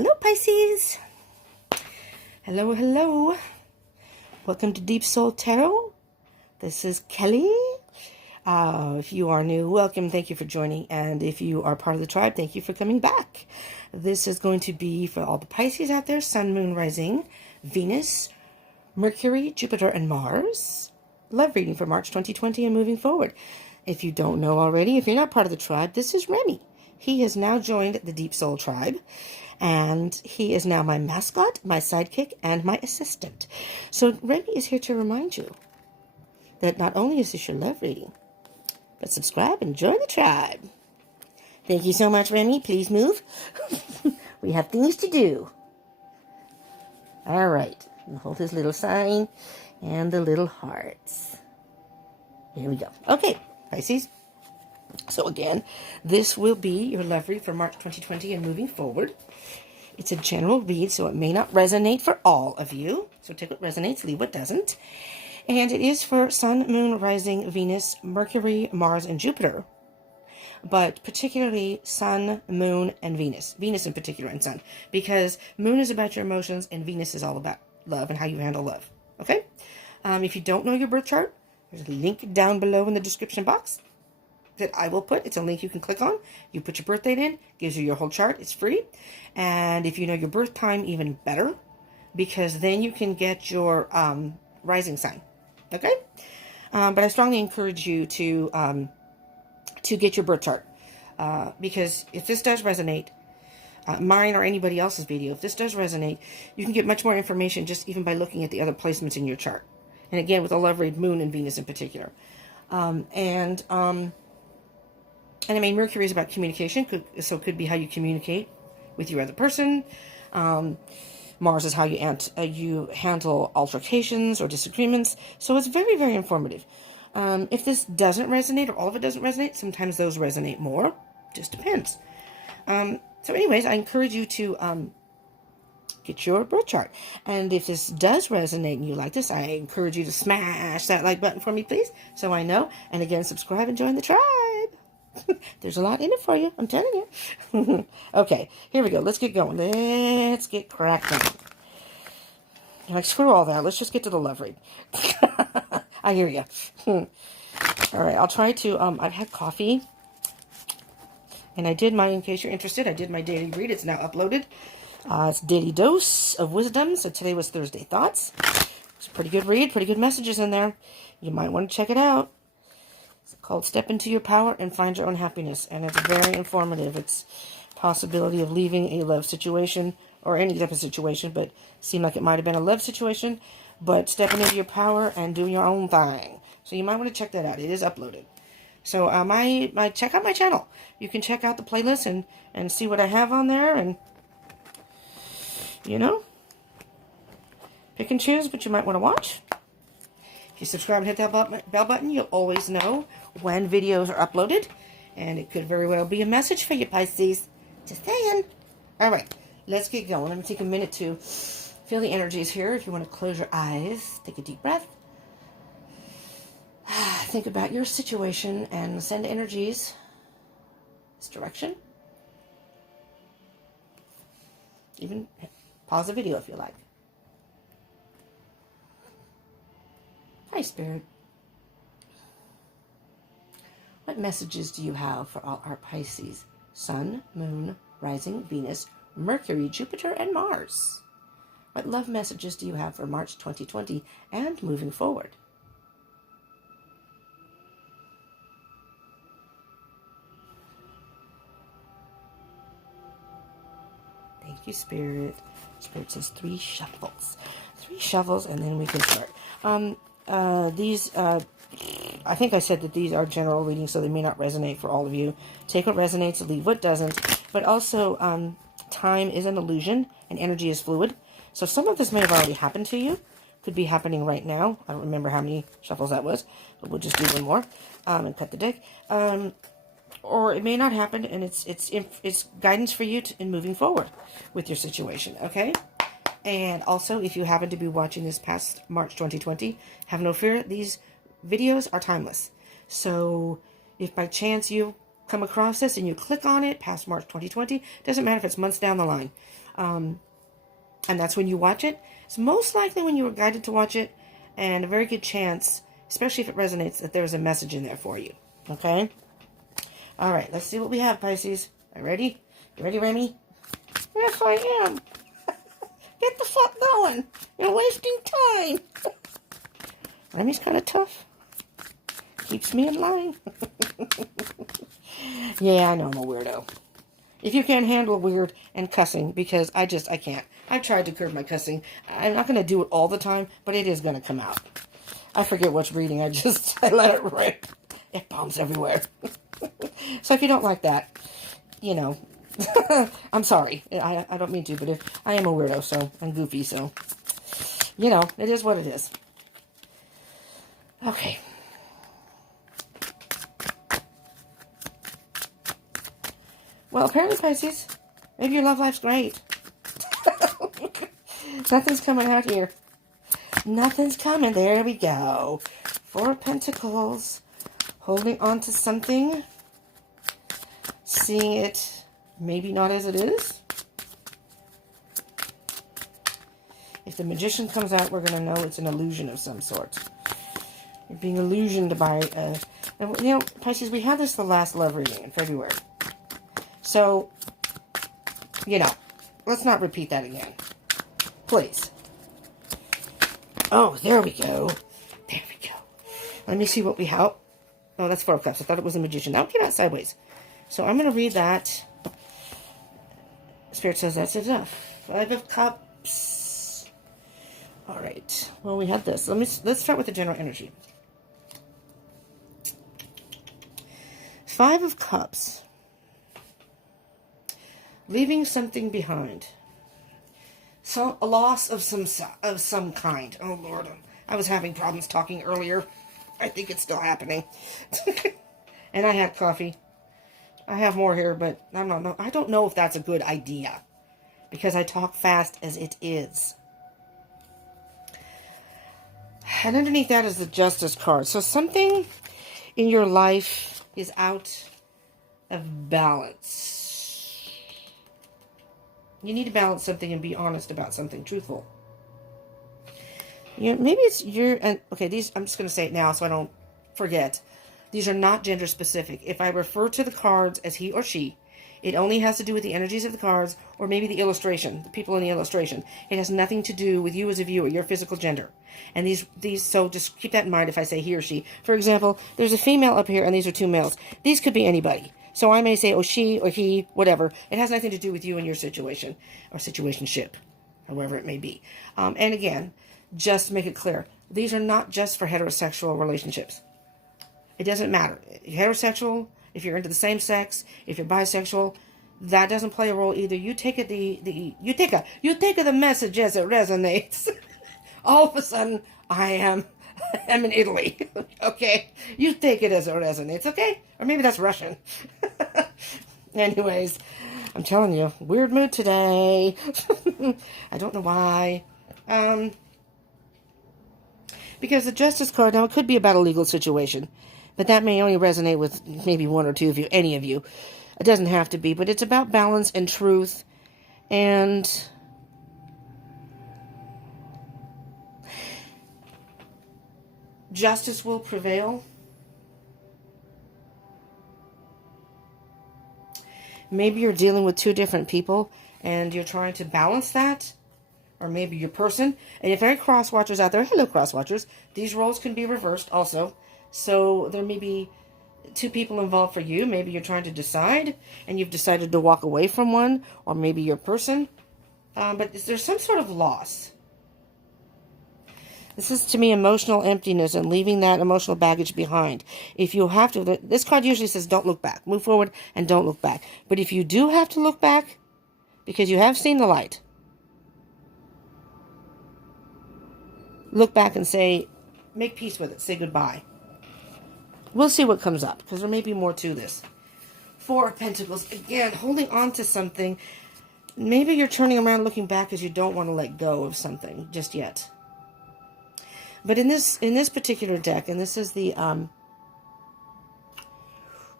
Hello, Pisces. Hello, hello. Welcome to Deep Soul Tarot. This is Kelly. If you are new, welcome. Thank you for joining. And if you are part of the tribe, thank you for coming back. This is going to be for all the Pisces out there, Sun, Moon, Rising, Venus, Mercury, Jupiter, and Mars. Love reading for March 2020 and moving forward. If you don't know already, if you're not part of the tribe, this is Remy. He has now joined the Deep Soul Tribe, and he is now my mascot, my sidekick, and my assistant. So Remy is here to remind you that not only is this your love reading, but subscribe and join the tribe. Thank you so much, Remy. Please move. We have things to do. All right. And hold his little sign and the little hearts. Here we go. Okay, Pisces. So again, this will be your love read for March 2020 and moving forward. It's a general read, so it may not resonate for all of you. So take what resonates, leave what doesn't. And it is for Sun, Moon, Rising, Venus, Mercury, Mars, and Jupiter. But particularly Sun, Moon, and Venus. Venus in particular and Sun. Because Moon is about your emotions and Venus is all about love and how you handle love. Okay? If you don't know your birth chart, there's a link down below in the description box that I will put. It's a link you can click on. You put your birth date in, gives you your whole chart. It's free. And if you know your birth time, even better, because then you can get your rising sign. Okay? But I strongly encourage you to get your birth chart, because if this does resonate, mine or anybody else's video, if this does resonate, you can get much more information just even by looking at the other placements in your chart. And again, with a love read, Moon and Venus in particular. And I mean, Mercury is about communication, so it could be how you communicate with your other person. Mars is how you handle altercations or disagreements. So it's very, very informative. If this doesn't resonate, or all of it doesn't resonate, sometimes those resonate more. Just depends. So anyways, I encourage you to get your birth chart. And if this does resonate and you like this, I encourage you to smash that like button for me, please, so I know. And again, subscribe and join the tribe. There's a lot in it for you, I'm telling you. Okay, here we go. Let's get going. Let's get cracked on. Like, screw all that. Let's just get to the love read. I hear you. All right, I'll try to, I've had coffee. And I did in case you're interested, I did my daily read. It's now uploaded. It's Daily Dose of Wisdom. So today was Thursday Thoughts. It's a pretty good read, pretty good messages in there. You might want to check it out. It's called Step Into Your Power and Find Your Own Happiness. And it's very informative. It's possibility of leaving a love situation or any type of situation, but seemed like it might have been a love situation, but stepping into your power and doing your own thing. So you might want to check that out. It is uploaded. So check out my channel. You can check out the playlist and see what I have on there, and you know, pick and choose what you might want to watch. If you subscribe and hit that bell button, you'll always know when videos are uploaded. And it could very well be a message for you, Pisces. Just saying. All right, let's get going. Let me take a minute to feel the energies here. If you want to close your eyes, take a deep breath. Think about your situation and send energies this direction. Even pause the video if you like. Hi, Spirit. What messages do you have for all our Pisces? Sun, Moon, Rising, Venus, Mercury, Jupiter, and Mars. What love messages do you have for March 2020 and moving forward? Thank you, Spirit. Spirit says 3 shuffles. 3 shuffles, and then we can start. I think I said that these are general readings, so they may not resonate for all of you. Take what resonates, leave what doesn't. But also, time is an illusion, and energy is fluid. So some of this may have already happened to you. Could be happening right now. I don't remember how many shuffles that was, but we'll just do one more and cut the deck. Or it may not happen, and it's guidance for you in moving forward with your situation, okay? And also, if you happen to be watching this past March 2020, have no fear, these videos are timeless. So if by chance you come across this and you click on it past March 2020, doesn't matter if it's months down the line. And that's when you watch it. It's most likely when you were guided to watch it, and a very good chance, especially if it resonates, that there's a message in there for you. Okay? All right, let's see what we have, Pisces. Are you ready? You ready, Remy? Yes, I am. Get the fuck going. You're wasting time. Remy's kind of tough. Keeps me in line. Yeah, I know I'm a weirdo. If you can't handle weird and cussing, because I can't. I've tried to curb my cussing. I'm not going to do it all the time, but it is going to come out. I forget what's reading. I let it rip. F-bombs everywhere. So if you don't like that, you know, I'm sorry. I don't mean to, but if I am a weirdo, so I'm goofy, so, you know, it is what it is. Okay. Well, apparently, Pisces, maybe your love life's great. Nothing's coming out here. Nothing's coming. There we go. 4 of Pentacles. Holding on to something. Seeing it maybe not as it is. If the Magician comes out, we're going to know it's an illusion of some sort. You're being illusioned by... and, you know, Pisces, we had this the last love reading in February. So, you know, let's not repeat that again. Please. Oh, there we go. There we go. Let me see what we have. Oh, that's 4 of Cups. I thought it was a Magician. That one came out sideways. So I'm going to read that. Spirit says that's enough. 5 of Cups. All right. Well, we had this. Let's start with the general energy. 5 of Cups. Leaving something behind. A loss of some kind. Oh, Lord. I was having problems talking earlier. I think it's still happening. And I had coffee. I have more here, but I don't know if that's a good idea. Because I talk fast as it is. And underneath that is the Justice card. So something in your life is out of balance. You need to balance something and be honest about something, truthful. Maybe it's okay, these, I'm just going to say it now so I don't forget. These are not gender specific. If I refer to the cards as he or she, it only has to do with the energies of the cards, or maybe the illustration, the people in the illustration. It has nothing to do with you as a viewer, your physical gender. And these, so just keep that in mind if I say he or she. For example, there's a female up here and these are 2 males. These could be anybody. So I may say, oh, she or he, whatever. It has nothing to do with you and your situation, or situationship, however it may be. And again, just to make it clear, these are not just for heterosexual relationships. It doesn't matter. If you're heterosexual, if you're into the same sex, if you're bisexual, that doesn't play a role either. You take it you take it the message as it resonates. All of a sudden, I'm in Italy. Okay? You take it as it resonates, okay? Or maybe that's Russian. Anyways, I'm telling you, weird mood today. I don't know why. Because the Justice card, now it could be about a legal situation, but that may only resonate with maybe 1 or 2 of you, any of you. It doesn't have to be, but it's about balance and truth, and justice will prevail. Maybe you're dealing with 2 different people, and you're trying to balance that. Or maybe your person. And if there are cross watchers out there, hello cross watchers, these roles can be reversed also. So there may be 2 people involved for you. Maybe you're trying to decide and you've decided to walk away from one, or maybe your person. But there's some sort of loss. This is to me emotional emptiness and leaving that emotional baggage behind. If you have to, this card usually says don't look back. Move forward and don't look back. But if you do have to look back, because you have seen the light, look back and say, make peace with it. Say goodbye. We'll see what comes up, because there may be more to this. 4 of Pentacles. Again, holding on to something. Maybe you're turning around looking back because you don't want to let go of something just yet. But in this particular deck, and this is the,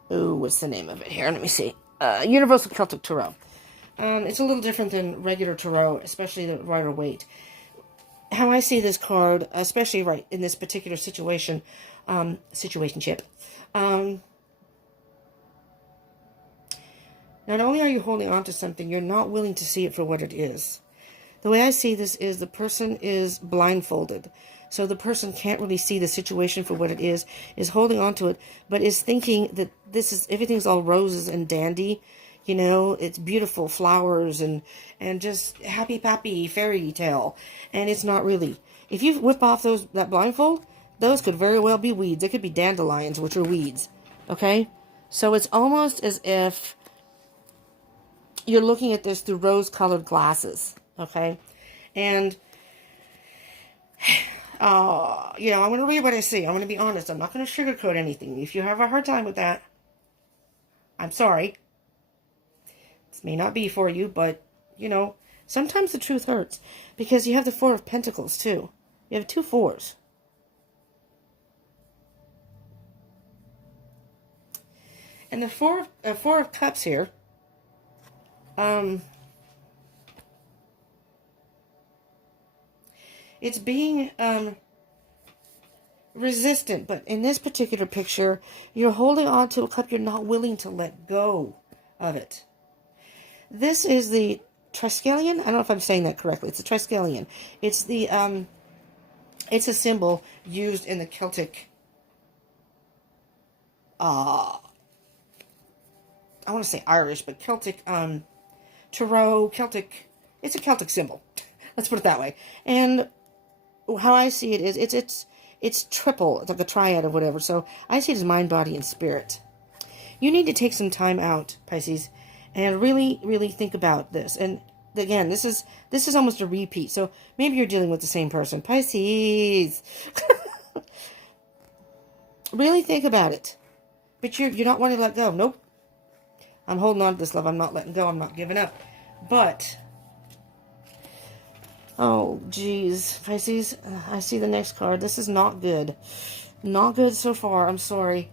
what's the name of it here? Let me see. Universal Celtic Tarot. It's a little different than regular tarot, especially the Rider-Waite. How I see this card, especially right in this particular situation, situationship. Not only are you holding on to something, you're not willing to see it for what it is. The way I see this is the person is blindfolded. So the person can't really see the situation for what it is holding on to it, but is thinking that everything's all roses and dandy. You know, it's beautiful flowers and just happy-pappy fairy tale. And it's not really. If you whip off that blindfold, those could very well be weeds. They could be dandelions, which are weeds. Okay? So it's almost as if you're looking at this through rose-colored glasses. Okay? And you know, I'm going to read what I see. I'm going to be honest. I'm not going to sugarcoat anything. If you have a hard time with that, I'm sorry. This may not be for you, but, you know, sometimes the truth hurts. Because you have the Four of Pentacles, too. You have 2 4s. And the Four of Cups here, it's being resistant, but in this particular picture, you're holding on to a cup. You're not willing to let go of it. This is the Triskelion. I don't know if I'm saying that correctly. It's the Triskelion. It's the it's a symbol used in the Celtic. I want to say Irish, but Celtic tarot, Celtic. It's a Celtic symbol. Let's put it that way. And how I see it is, it's triple. It's like a triad of whatever. So I see it as mind, body, and spirit. You need to take some time out, Pisces, and really, really think about this. And again, this is almost a repeat. So maybe you're dealing with the same person, Pisces. Really think about it. But you're not wanting to let go. Nope. I'm holding on to this love. I'm not letting go. I'm not giving up. But oh, geez, Pisces, I see the next card. This is not good. Not good so far. I'm sorry.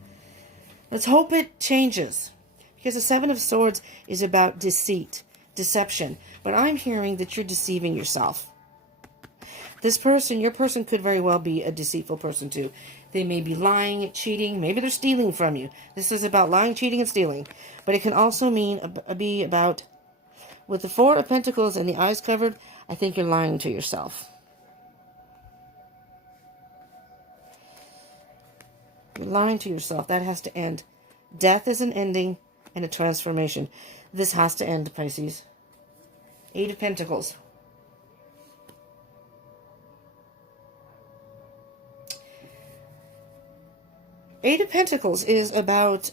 Let's hope it changes. Because the Seven of Swords is about deceit, deception. But I'm hearing that you're deceiving yourself. This person, your person could very well be a deceitful person too. They may be lying, cheating. Maybe they're stealing from you. This is about lying, cheating, and stealing. But it can also be about, with the Four of Pentacles and the eyes covered, I think you're lying to yourself. You're lying to yourself. That has to end. Death is an ending and a transformation. This has to end, Pisces. 8 of Pentacles. Eight of Pentacles is about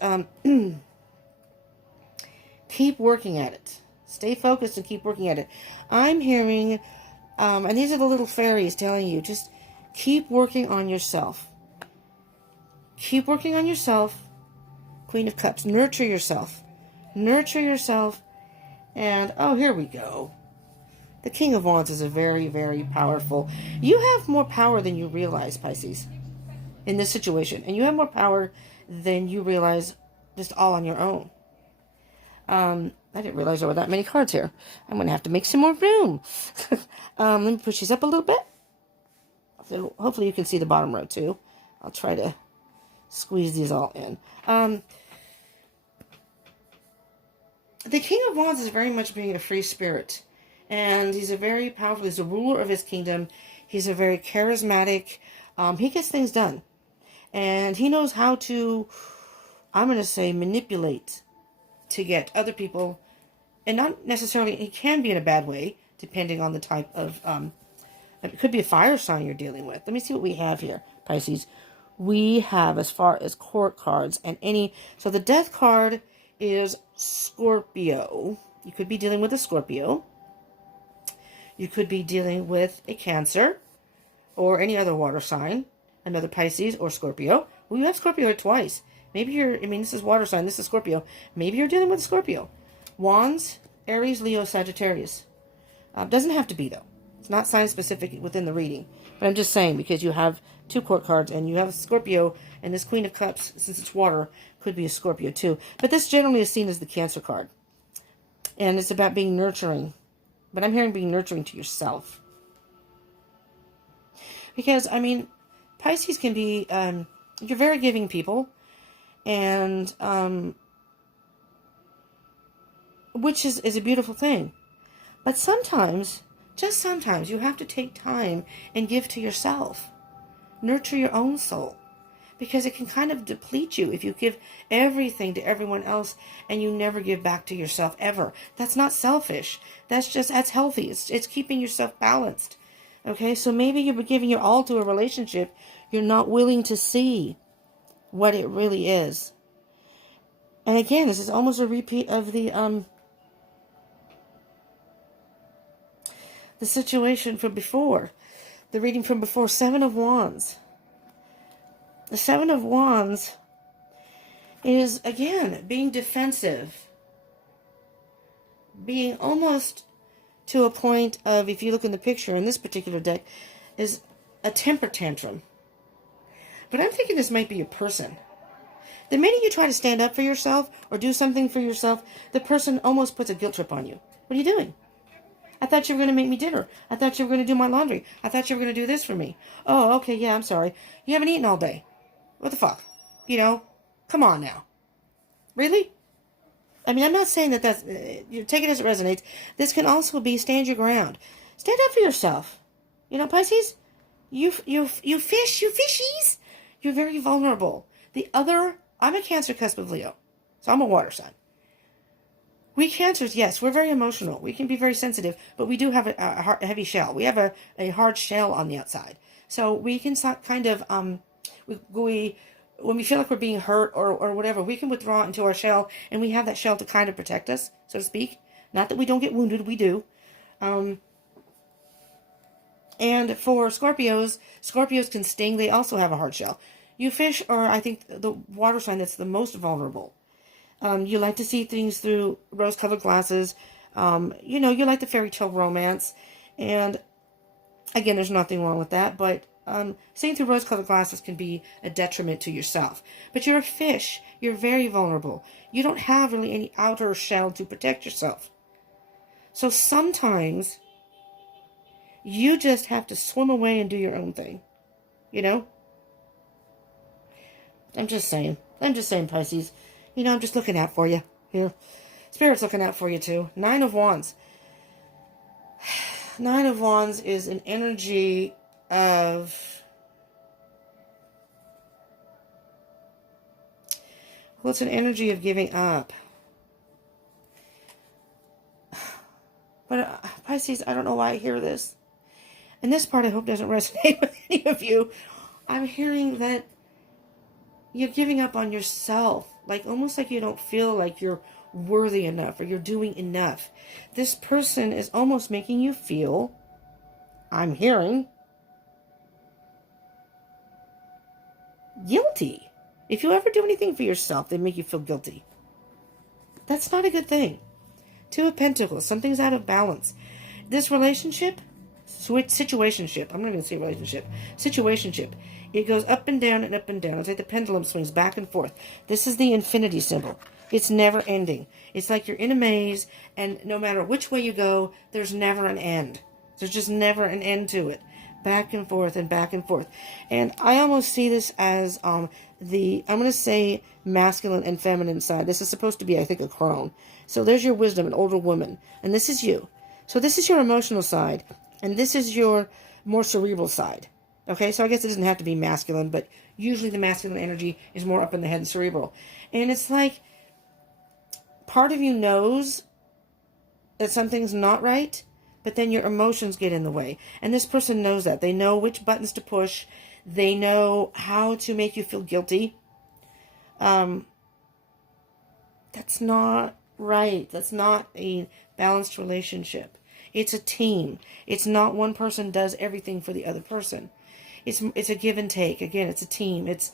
keep working at it. Stay focused and keep working at it. I'm hearing, and these are the little fairies telling you, just keep working on yourself. Keep working on yourself. Queen of Cups. Nurture yourself. Nurture yourself. And, oh, here we go. The King of Wands is a very, very powerful. You have more power than you realize, Pisces, in this situation. And you have more power than you realize just all on your own. I didn't realize there were that many cards here. I'm going to have to make some more room. Let me push these up a little bit. So hopefully you can see the bottom row too. I'll try to squeeze these all in. The King of Wands is very much being a free spirit. And he's a very powerful, he's a ruler of his kingdom. He's a very charismatic, he gets things done. And he knows how to, I'm going to say, manipulate to get other people, and not necessarily, it can be in a bad way, depending on the type of, it could be a fire sign you're dealing with. Let me see what we have here, Pisces. We have, as far as court cards, and any, so the death card is Scorpio. You could be dealing with a Scorpio. You could be dealing with a Cancer, or any other water sign, another Pisces or Scorpio. Well, you have Scorpio here twice. Maybe you're, I mean, this is water sign, this is Scorpio. Maybe you're dealing with a Scorpio. Wands, Aries, Leo, Sagittarius. Doesn't have to be, though. It's not sign specific within the reading. But I'm just saying, because you have 2 court cards, and you have a Scorpio, and this Queen of Cups, since it's water, could be a Scorpio too. But this generally is seen as the Cancer card. And it's about being nurturing. But I'm hearing being nurturing to yourself. Because, I mean, Pisces can be, you're very giving people. And, which is a beautiful thing. But sometimes, just sometimes, you have to take time and give to yourself. Nurture your own soul. Because it can kind of deplete you if you give everything to everyone else and you never give back to yourself ever. That's not selfish. That's healthy. It's keeping yourself balanced. Okay, so maybe you're giving your all to a relationship. You're not willing to see what it really is. And again, this is almost a repeat of the situation from before. The reading from before, Seven of Wands. The Seven of Wands is, again, being defensive. Being almost to a point of, if you look in the picture in this particular deck, is a temper tantrum. But I'm thinking this might be a person. The minute you try to stand up for yourself or do something for yourself, the person almost puts a guilt trip on you. What are you doing? I thought you were going to make me dinner. I thought you were going to do my laundry. I thought you were going to do this for me. Oh, okay, yeah, I'm sorry. You haven't eaten all day. What the fuck? You know? Come on now. Really? I mean, I'm not saying that you take it as it resonates. This can also be stand your ground. Stand up for yourself. You know, Pisces? You fishies. You're very vulnerable. I'm a Cancer cusp of Leo. So I'm a water sign. We Cancers, yes, we're very emotional. We can be very sensitive, but we do have a heavy shell. We have a hard shell on the outside. So we can kind of, when we feel like we're being hurt or whatever, we can withdraw into our shell, and we have that shell to kind of protect us, so to speak. Not that we don't get wounded, we do. And for Scorpios can sting. They also have a hard shell. You fish are, I think, the water sign that's the most vulnerable. You like to see things through rose-colored glasses. You like the fairy tale romance. And, again, there's nothing wrong with that, but seeing through rose-colored glasses can be a detriment to yourself. But you're a fish. You're very vulnerable. You don't have really any outer shell to protect yourself. So sometimes you just have to swim away and do your own thing. You know? I'm just saying, Pisces. I'm just looking out for you here. Spirit's looking out for you too. Nine of Wands. Nine of Wands is an energy of... Well, it's an energy of giving up. But Pisces, I don't know why I hear this. And this part I hope doesn't resonate with any of you. I'm hearing that you're giving up on yourself. Like, almost like you don't feel like you're worthy enough or you're doing enough. This person is almost making you feel, I'm hearing, guilty. If you ever do anything for yourself, they make you feel guilty. That's not a good thing. Two of Pentacles. Something's out of balance. This relationship, situationship. I'm not going to say relationship. Situationship. It goes up and down and up and down. It's like the pendulum swings back and forth. This is the infinity symbol. It's never ending. It's like you're in a maze, and no matter which way you go, there's never an end. There's just never an end to it. Back and forth and back and forth. And I almost see this as I'm going to say masculine and feminine side. This is supposed to be, I think, a crone. So there's your wisdom, an older woman. And this is you. So this is your emotional side. And this is your more cerebral side. Okay, so I guess it doesn't have to be masculine, but usually the masculine energy is more up in the head and cerebral. And it's like part of you knows that something's not right, but then your emotions get in the way. And this person knows that. They know which buttons to push. They know how to make you feel guilty. That's not right. That's not a balanced relationship. It's a team. It's not one person does everything for the other person. It's a give and take. Again, it's a team. It's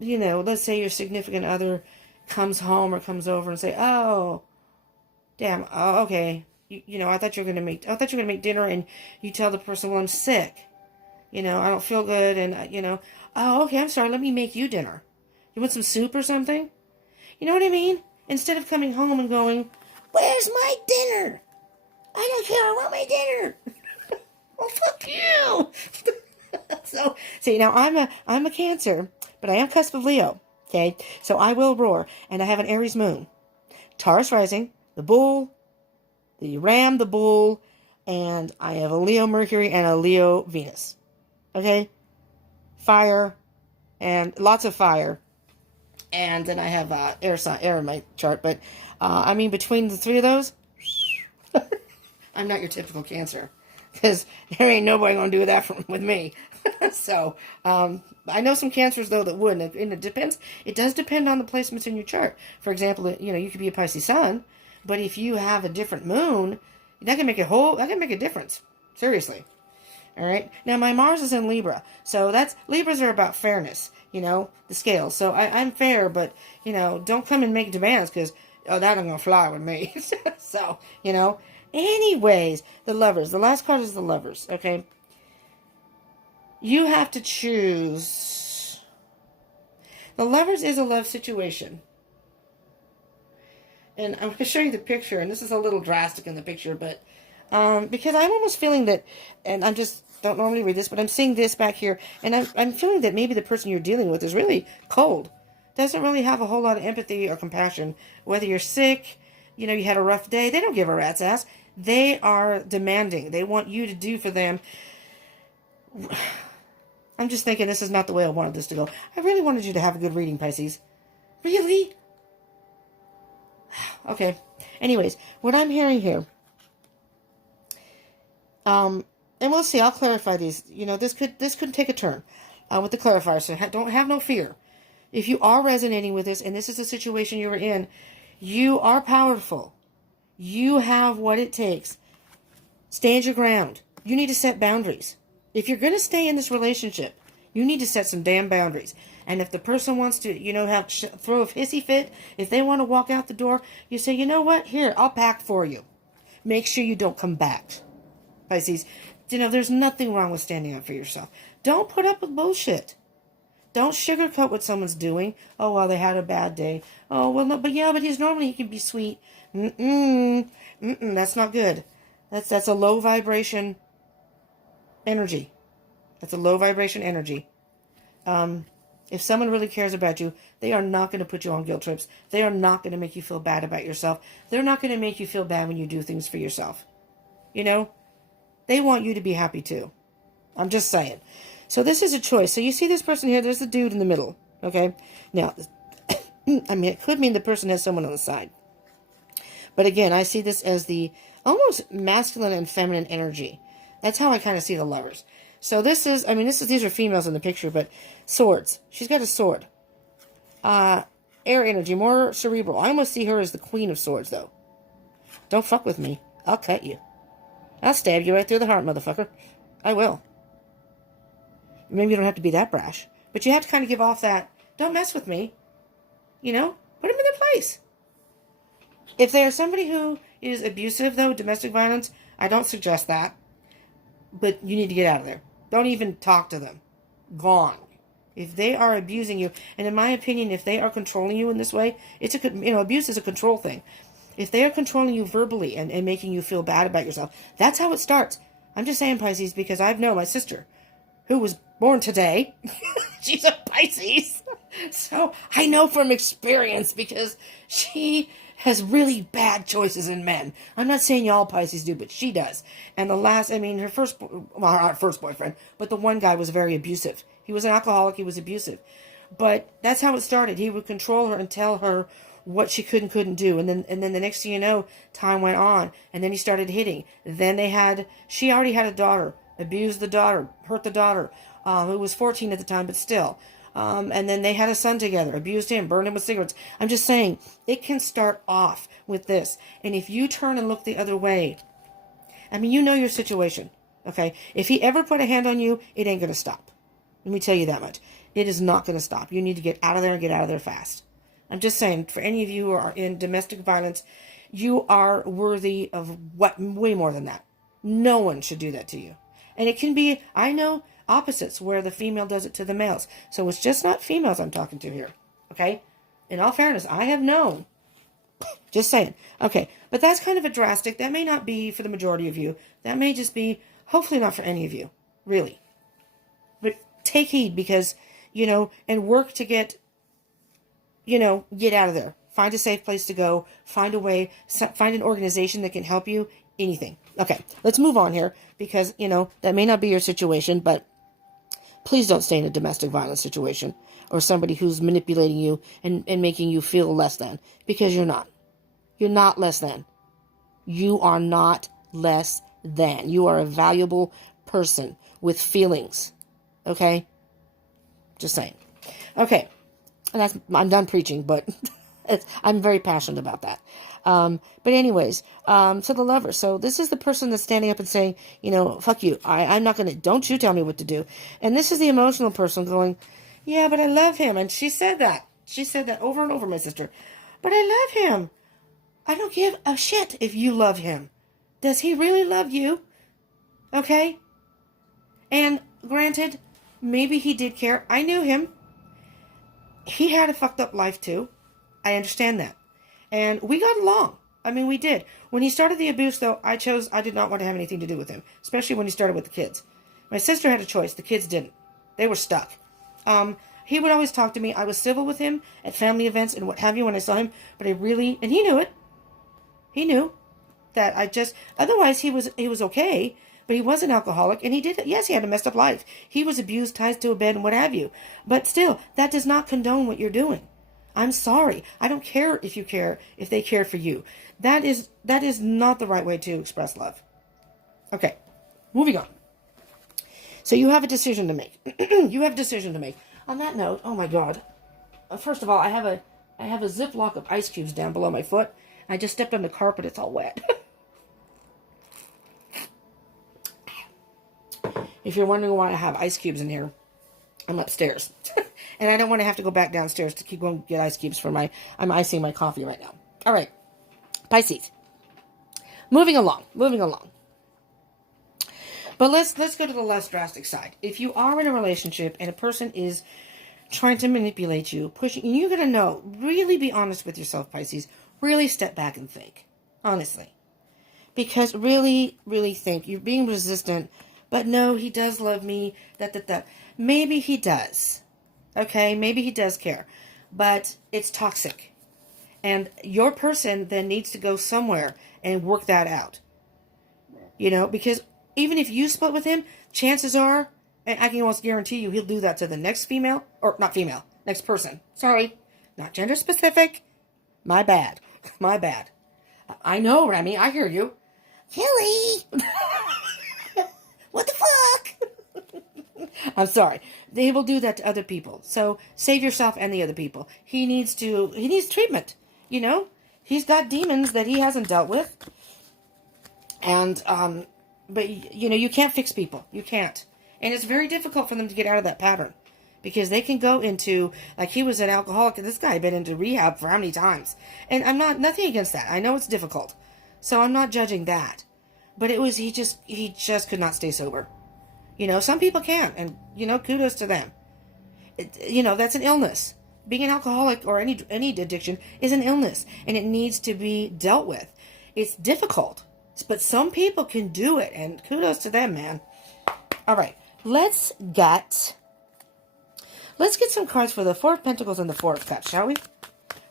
let's say your significant other comes home or comes over and say, "Oh, damn, oh, okay. I thought you were gonna make dinner," and you tell the person, "Well, I'm sick. I don't feel good," and "Oh, okay, I'm sorry. Let me make you dinner. You want some soup or something?" You know what I mean? instead of coming home and going, where's my dinner? I don't care, I want my dinner. Well, fuck you. So, see, now I'm a Cancer, but I am cusp of Leo, okay? So I will roar, and I have an Aries moon. Taurus rising, the bull, the ram, the bull, and I have a Leo Mercury and a Leo Venus. Okay? Fire, and lots of fire. And then I have air in my chart, but I mean, between the three of those, I'm not your typical Cancer, because there ain't nobody gonna do that with me. So I know some Cancers though that would, and it depends. It does depend on the placements in your chart. For example, you could be a Pisces Sun, but if you have a different moon, that can make a difference. Seriously. All right. Now my Mars is in Libra, so Libras are about fairness. The scale. So I'm fair, but don't come and make demands, because that ain't gonna fly with me. So Anyways, the Lovers. The last card is the Lovers. Okay. You have to choose. The Lovers is a love situation. And I'm going to show you the picture, and this is a little drastic in the picture, but because I'm almost feeling that, and I just don't normally read this, but I'm seeing this back here, and I'm feeling that maybe the person you're dealing with is really cold. Doesn't really have a whole lot of empathy or compassion. Whether you're sick, you had a rough day, they don't give a rat's ass. They are demanding. They want you to do for them. I'm just thinking this is not the way I wanted this to go. I really wanted you to have a good reading, Pisces. Really? Okay. Anyways, what I'm hearing here, and we'll see. I'll clarify these. This could take a turn with the clarifier. So don't have no fear. If you are resonating with this, and this is the situation you're in, you are powerful. You have what it takes. Stand your ground. You need to set boundaries. If you're going to stay in this relationship, you need to set some damn boundaries. And if the person wants to, throw a hissy fit, if they want to walk out the door, you say, you know what? Here, I'll pack for you. Make sure you don't come back. Pisces, there's nothing wrong with standing up for yourself. Don't put up with bullshit. Don't sugarcoat what someone's doing. Oh, well, they had a bad day. Oh, well, no, but he can be sweet. That's not good. That's a low vibration energy. That's a low vibration energy. If someone really cares about you, they are not going to put you on guilt trips. They are not going to make you feel bad about yourself. They're not going to make you feel bad when you do things for yourself. They want you to be happy too. I'm just saying. So this is a choice. So you see this person here, there's the dude in the middle. Okay? Now, it could mean the person has someone on the side. But again, I see this as the almost masculine and feminine energy. That's how I kind of see the Lovers. So these are females in the picture, but swords. She's got a sword. Air energy, more cerebral. I almost see her as the Queen of Swords, though. Don't fuck with me. I'll cut you. I'll stab you right through the heart, motherfucker. I will. Maybe you don't have to be that brash, but you have to kind of give off that, don't mess with me. Put them in their place. If they are somebody who is abusive, though, domestic violence, I don't suggest that. But you need to get out of there. Don't even talk to them. Gone. If they are abusing you, and in my opinion, if they are controlling you in this way, abuse is a control thing. If they are controlling you verbally and making you feel bad about yourself, that's how it starts. I'm just saying, Pisces, because I know my sister, who was born today, she's a Pisces. So I know from experience, because she has really bad choices in men. I'm not saying y'all Pisces do, but she does. And her first boyfriend, but the one guy was very abusive. He was an alcoholic, he was abusive. She that's how it started. He would control her and tell her what she could and couldn't do. And then the next thing you know, time went on, and then he started hitting. Then she already had a daughter, abused the daughter, hurt the daughter, who was 14 at the time, but still. And then they had a son together, abused him, burned him with cigarettes. I'm just saying, it can start off with this. And if you turn and look the other way, you know your situation, okay? If he ever put a hand on you, it ain't going to stop. Let me tell you that much. It is not going to stop. You need to get out of there and get out of there fast. I'm just saying, for any of you who are in domestic violence, you are worthy of way more than that. No one should do that to you. And it can be, I know, opposites, where the female does it to the males. So it's just not females I'm talking to here, okay? In all fairness, I have known Just saying. Okay, but that's kind of a drastic. That may not be for the majority of you. That may just be, hopefully not for any of you, really. But take heed because, and work to get out of there. Find a safe place to go. Find a way. Find an organization that can help you. Anything. Okay, let's move on here because, that may not be your situation, but please don't stay in a domestic violence situation or somebody who's manipulating you and making you feel less than, because you're not. You're not less than. You are not less than. You are a valuable person with feelings. Okay? Just saying. Okay. I'm done preaching, but I'm very passionate about that. But anyways, so the lover. So this is the person that's standing up and saying, fuck you. I'm not going to, don't you tell me what to do. And this is the emotional person going, yeah, but I love him. And she said that. She said that over and over, my sister. But I love him. I don't give a shit if you love him. Does he really love you? Okay? And granted, maybe he did care. I knew him. He had a fucked up life too. I understand that. And we got along. I mean, we did. When he started the abuse, though, I did not want to have anything to do with him. Especially when he started with the kids. My sister had a choice. The kids didn't. They were stuck. He would always talk to me. I was civil with him at family events and what have you when I saw him. But and he knew it. He knew that otherwise he was okay, but he was an alcoholic and he he had a messed up life. He was abused, tied to a bed and what have you. But still, that does not condone what you're doing. I'm sorry. I don't care if they care for you. That is not the right way to express love. Okay, moving on. So you have a decision to make. You have a decision to make. On that note, oh my God. First of all, I have a Ziploc of ice cubes down below my foot. I just stepped on the carpet. It's all wet. If you're wondering why I have ice cubes in here, I'm upstairs. And I don't want to have to go back downstairs to keep going to get ice cubes I'm icing my coffee right now. All right. Pisces. Moving along. But let's go to the less drastic side. If you are in a relationship and a person is trying to manipulate you, pushing, and you're going to know, really be honest with yourself, Pisces. Really step back and think. Honestly. Because really, really think. You're being resistant. But no, he does love me. Maybe he does. Okay? Maybe he does care. But it's toxic. And your person then needs to go somewhere and work that out. Because even if you split with him, chances are, and I can almost guarantee you, he'll do that to the next female, or not female, next person. Sorry. Not gender specific. My bad. I know, Remy. I hear you. Kelly! What the fuck? I'm sorry. They will do that to other people. So save yourself and the other people. He needs treatment. He's got demons that he hasn't dealt with. And, but you can't fix people. You can't. And it's very difficult for them to get out of that pattern. Because they can go into, like he was an alcoholic, and this guy had been into rehab for how many times? And I'm nothing against that. I know it's difficult. So I'm not judging that. But he just could not stay sober. Some people can, and, kudos to them. That's an illness. Being an alcoholic or any addiction is an illness, and it needs to be dealt with. It's difficult, but some people can do it, and kudos to them, man. All right, let's get some cards for the Four of Pentacles and the Four of Cups, shall we?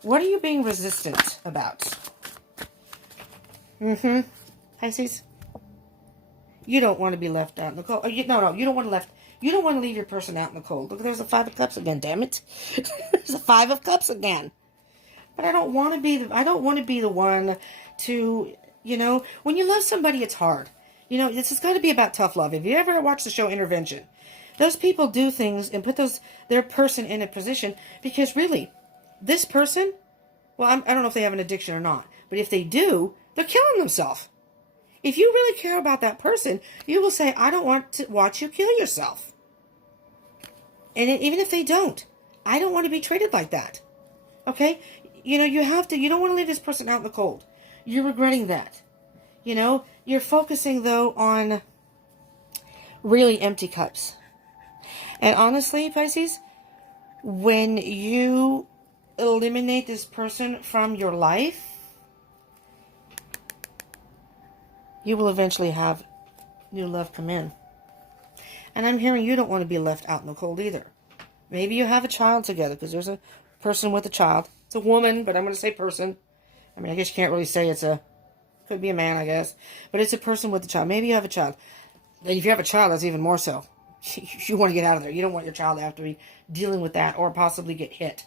What are you being resistant about? Pisces? You don't want to be left out in the cold. You don't want to leave your person out in the cold. Look, there's a Five of Cups again, damn it. There's a Five of Cups again. But I don't want to be the one to, when you love somebody, it's hard. This has got to be about tough love. If you ever watched the show Intervention, those people do things and put their person in a position because really, this person, well, I don't know if they have an addiction or not, but if they do, they're killing themselves. If you really care about that person, you will say, I don't want to watch you kill yourself. And even if they don't, I don't want to be treated like that. Okay? You don't want to leave this person out in the cold. You're regretting that. You're focusing, though, on really empty cups. And honestly, Pisces, when you eliminate this person from your life, you will eventually have new love come in. And I'm hearing you don't want to be left out in the cold either. Maybe you have a child together, because there's a person with a child. It's a woman, but I'm going to say person. I mean, I guess you can't really say could be a man, I guess. But it's a person with a child. Maybe you have a child. And if you have a child, that's even more so. You want to get out of there. You don't want your child to have to be dealing with that or possibly get hit.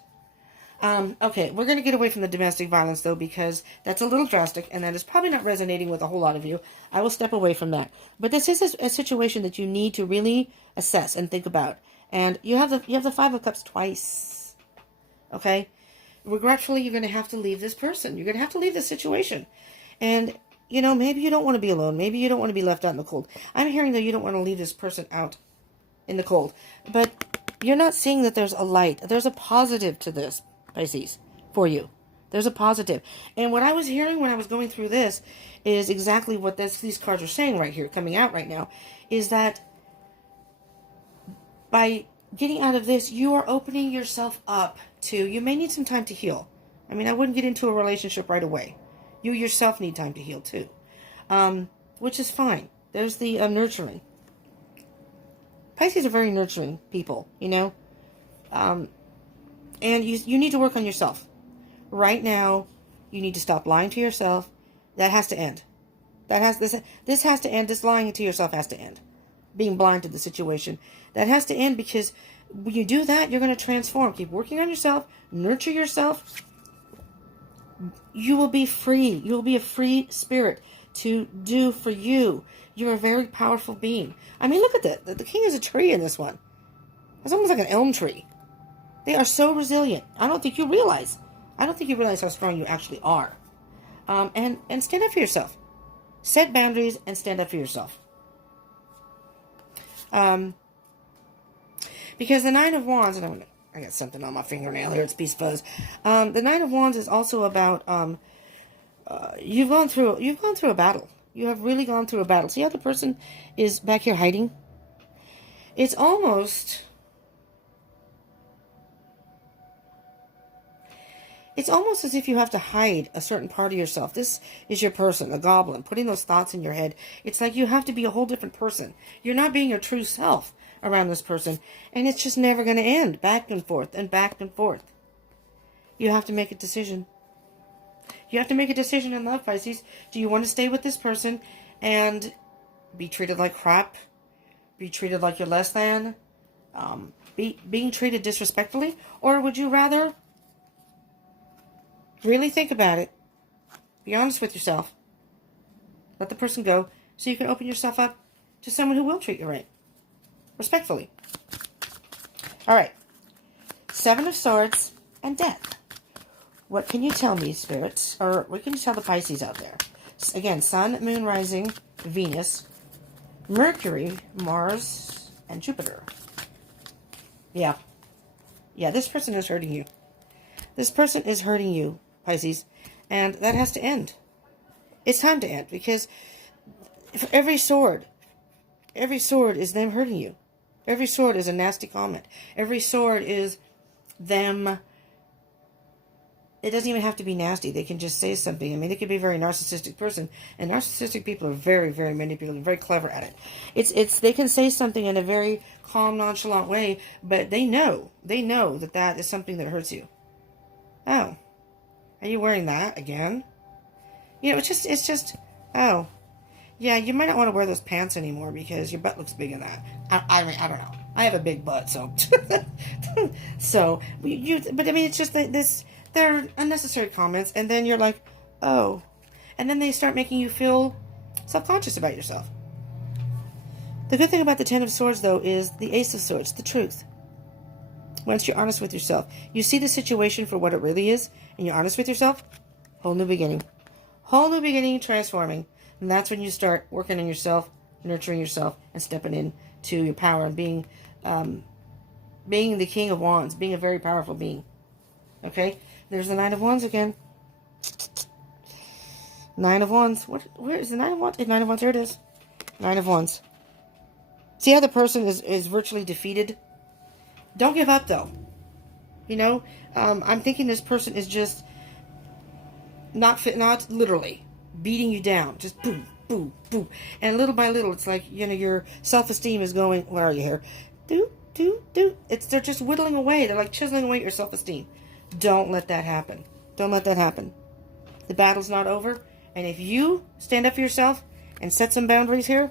Okay, we're going to get away from the domestic violence, though, because that's a little drastic, and that is probably not resonating with a whole lot of you. I will step away from that. But this is a situation that you need to really assess and think about. And you have the Five of Cups twice. Okay? Regretfully, you're going to have to leave this person. You're going to have to leave this situation. And, you know, maybe you don't want to be alone. Maybe you don't want to be left out in the cold. I'm hearing that you don't want to leave this person out in the cold. But you're not seeing that there's a light. There's a positive to this, Pisces, for you. There's a positive. And what I was hearing when I was going through this is exactly what these cards are saying right here, coming out right now, is that by getting out of this, you are opening yourself up to, you may need some time to heal. I mean, I wouldn't get into a relationship right away. You yourself need time to heal too, which is fine. There's the nurturing. Pisces are very nurturing people, you know. And you need to work on yourself. Right now, you need to stop lying to yourself. That has to end. This has to end. This lying to yourself has to end. Being blind to the situation. That has to end, because when you do that, you're going to transform. Keep working on yourself. Nurture yourself. You will be free. You will be a free spirit to do for you. You're a very powerful being. I mean, look at that. The king is a tree in this one. It's almost like an elm tree. They are so resilient. I don't think you realize how strong you actually are. And stand up for yourself. Set boundaries and stand up for yourself. Because the Nine of Wands, and I got something on my fingernail here, it's Peace Fuzz. The Nine of Wands is also about you've gone through a battle. You have really gone through a battle. See how the person is back here hiding? It's almost as if you have to hide a certain part of yourself. This is your person, a goblin, putting those thoughts in your head. It's like you have to be a whole different person. You're not being your true self around this person, and it's just never going to end. Back and forth and back and forth. You have to make a decision. You have to make a decision in love, Pisces. Do you want to stay with this person and be treated like crap? Be treated like you're less than? Being treated disrespectfully? Or would you rather really think about it? Be honest with yourself. Let the person go so you can open yourself up to someone who will treat you right. Respectfully. All right. Seven of Swords and Death. What can you tell me, spirits? Or what can you tell the Pisces out there? Again, Sun, Moon, Rising, Venus, Mercury, Mars, and Jupiter. Yeah. Yeah, this person is hurting you. This person is hurting you, Pisces. And that has to end. It's time to end, because every sword is them hurting you. Every sword is a nasty comment. Every sword is them. It doesn't even have to be nasty. They can just say something. I mean, it could be a very narcissistic person. And narcissistic people are very, very manipulative, very clever at it. They can say something in a very calm, nonchalant way, but they know that is something that hurts you. Oh, are you wearing that again? You know, it's just, oh, yeah, you might not want to wear those pants anymore because your butt looks big in that. I mean, I don't know. I have a big butt, so. But I mean, it's just like this. They're unnecessary comments, and then you're like, oh. And then they start making you feel self-conscious about yourself. The good thing about the Ten of Swords, though, is the Ace of Swords, the truth. Once you're honest with yourself, you see the situation for what it really is, and you're honest with yourself, whole new beginning. Whole new beginning, transforming. And that's when you start working on yourself, nurturing yourself, and stepping into your power and being the King of Wands, being a very powerful being. Okay? There's the Nine of Wands again. Nine of Wands. Where is the Nine of Wands? Nine of Wands, here it is. Nine of Wands. See how the person is virtually defeated? Don't give up, though. You know, I'm thinking this person is just not literally, beating you down. Just boom, boom, boom. And little by little, it's like, your self-esteem is going, where are you here? Do, do, do. They're just whittling away. They're like chiseling away at your self-esteem. Don't let that happen. Don't let that happen. The battle's not over. And if you stand up for yourself and set some boundaries here,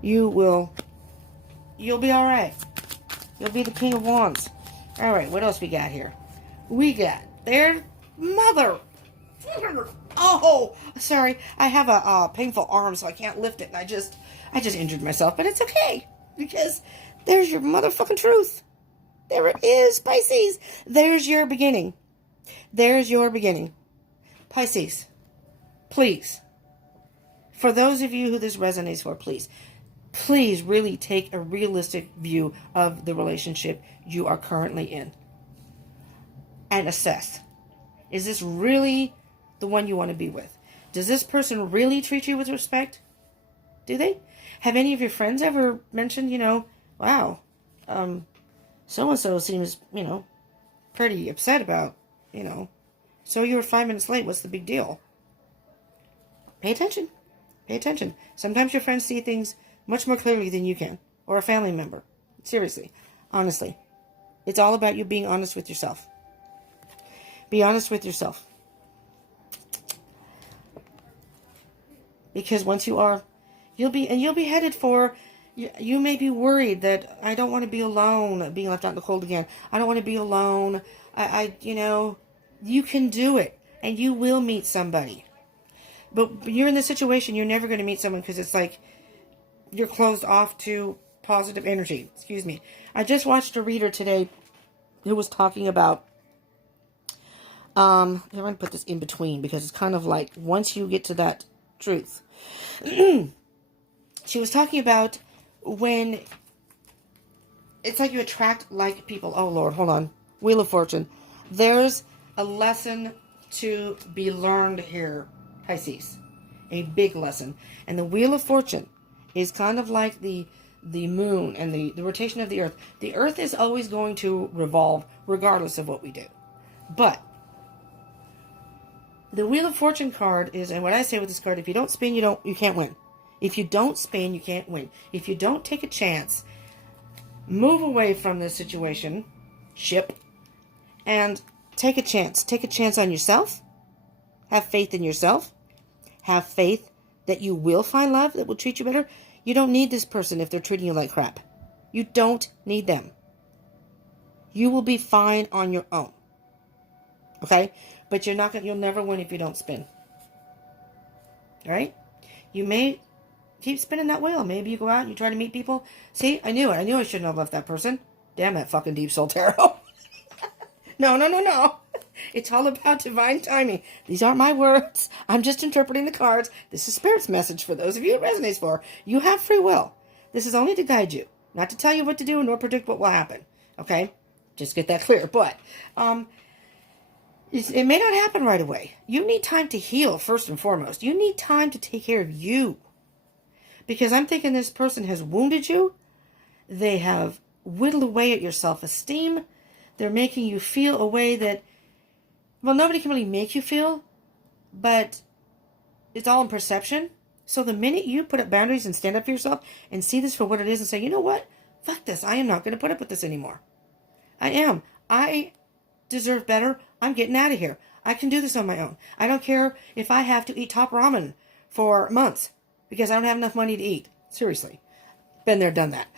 you'll be all right. You'll be the King of Wands. All right, what else we got here? We got their mother. Oh, sorry. I have a painful arm, so I can't lift it. And I just injured myself, but it's okay because there's your motherfucking truth. There it is, Pisces. There's your beginning. There's your beginning. Pisces, please, for those of you who this resonates for, please really take a realistic view of the relationship you are currently in and assess. Is this really the one you want to be with? Does this person really treat you with respect? Do they? Have any of your friends ever mentioned, wow, so-and-so seems, pretty upset about, so you were 5 minutes late. What's the big deal? Pay attention. Pay attention. Sometimes your friends see things much more clearly than you can, or a family member. Seriously, honestly. It's all about you being honest with yourself. Be honest with yourself. Because once you are, you'll be headed for, you may be worried that I don't want to be alone, being left out in the cold again. I don't want to be alone. You can do it, and you will meet somebody. But you're in this situation, you're never going to meet someone because it's like you're closed off to positive energy. Excuse me. I just watched a reader today who was talking about, I'm going to put this in between because it's kind of like once you get to that truth. She was talking about when it's like you attract like people. Oh, Lord, hold on. Wheel of Fortune. There's a lesson to be learned here, Pisces. A big lesson. And the Wheel of Fortune is kind of like the moon and the rotation of the earth. The earth is always going to revolve regardless of what we do. But the Wheel of Fortune card is, and what I say with this card, if you don't spin, you can't win. If you don't spin, you can't win. If you don't take a chance, move away from this situation, and take a chance. Take a chance on yourself. Have faith in yourself. Have faith that you will find love that will treat you better. You don't need this person if they're treating you like crap. You don't need them. You will be fine on your own. Okay? But you'll never win if you don't spin. Alright? You may keep spinning that wheel. Maybe you go out and you try to meet people. See, I knew it. I knew I shouldn't have left that person. Damn that fucking deep soul tarot. No. It's all about divine timing. These aren't my words. I'm just interpreting the cards. This is Spirit's message for those of you it resonates for. You have free will. This is only to guide you, not to tell you what to do nor predict what will happen. Okay? Just get that clear. But it may not happen right away. You need time to heal first and foremost. You need time to take care of you. Because I'm thinking this person has wounded you. They have whittled away at your self-esteem. They're making you feel a way that, well, nobody can really make you feel, but it's all in perception. So the minute you put up boundaries and stand up for yourself and see this for what it is and say, you know what? Fuck this. I am not going to put up with this anymore. I am. I deserve better. I'm getting out of here. I can do this on my own. I don't care if I have to eat top ramen for months because I don't have enough money to eat. Seriously. Been there, done that.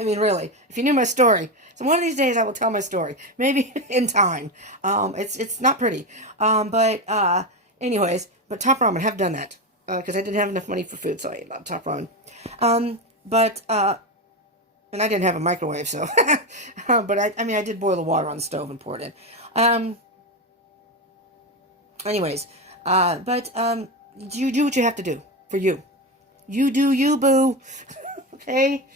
Really, if you knew my story. So one of these days I will tell my story. Maybe in time. It's not pretty. Anyways, but top ramen, have done that. Because I didn't have enough money for food, so I ate a lot of top ramen. And I didn't have a microwave, so. But I did boil the water on the stove and pour it in. You do what you have to do for you. You do you, boo. Okay?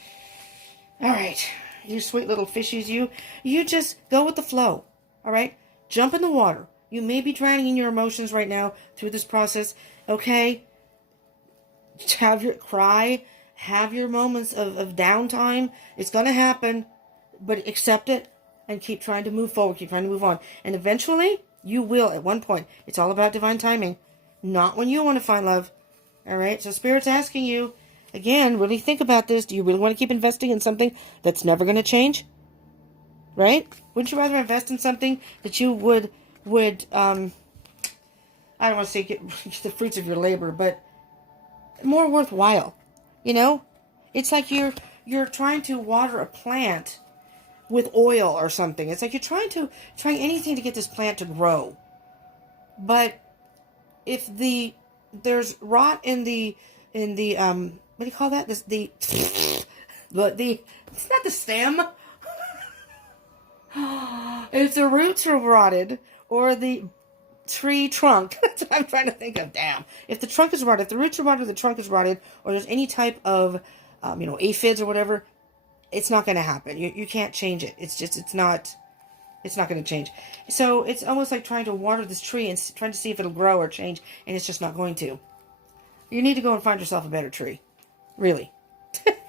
All right. You sweet little fishies, you just go with the flow. All right? Jump in the water. You may be drowning in your emotions right now through this process. Okay? Have your cry. Have your moments of downtime. It's going to happen. But accept it and keep trying to move forward. Keep trying to move on. And eventually, You will at one point. It's all about divine timing. Not when you want to find love. All right? So Spirit's asking you, again, really think about this. Do you really want to keep investing in something that's never going to change? Right? Wouldn't you rather invest in something that you would I don't want to say get the fruits of your labor, but more worthwhile. You know? It's like you're trying to water a plant with oil or something. It's like you're trying anything to get this plant to grow. But if there's rot in the what do you call that? It's not the stem. If the roots are rotted or the tree trunk, that's what I'm trying to think of. Damn. If the trunk is rotted, if the roots are rotted, the trunk is rotted, or there's any type of aphids or whatever, it's not going to happen. You can't change it. It's not going to change. So it's almost like trying to water this tree and trying to see if it'll grow or change, and it's just not going to. You need to go and find yourself a better tree. Really.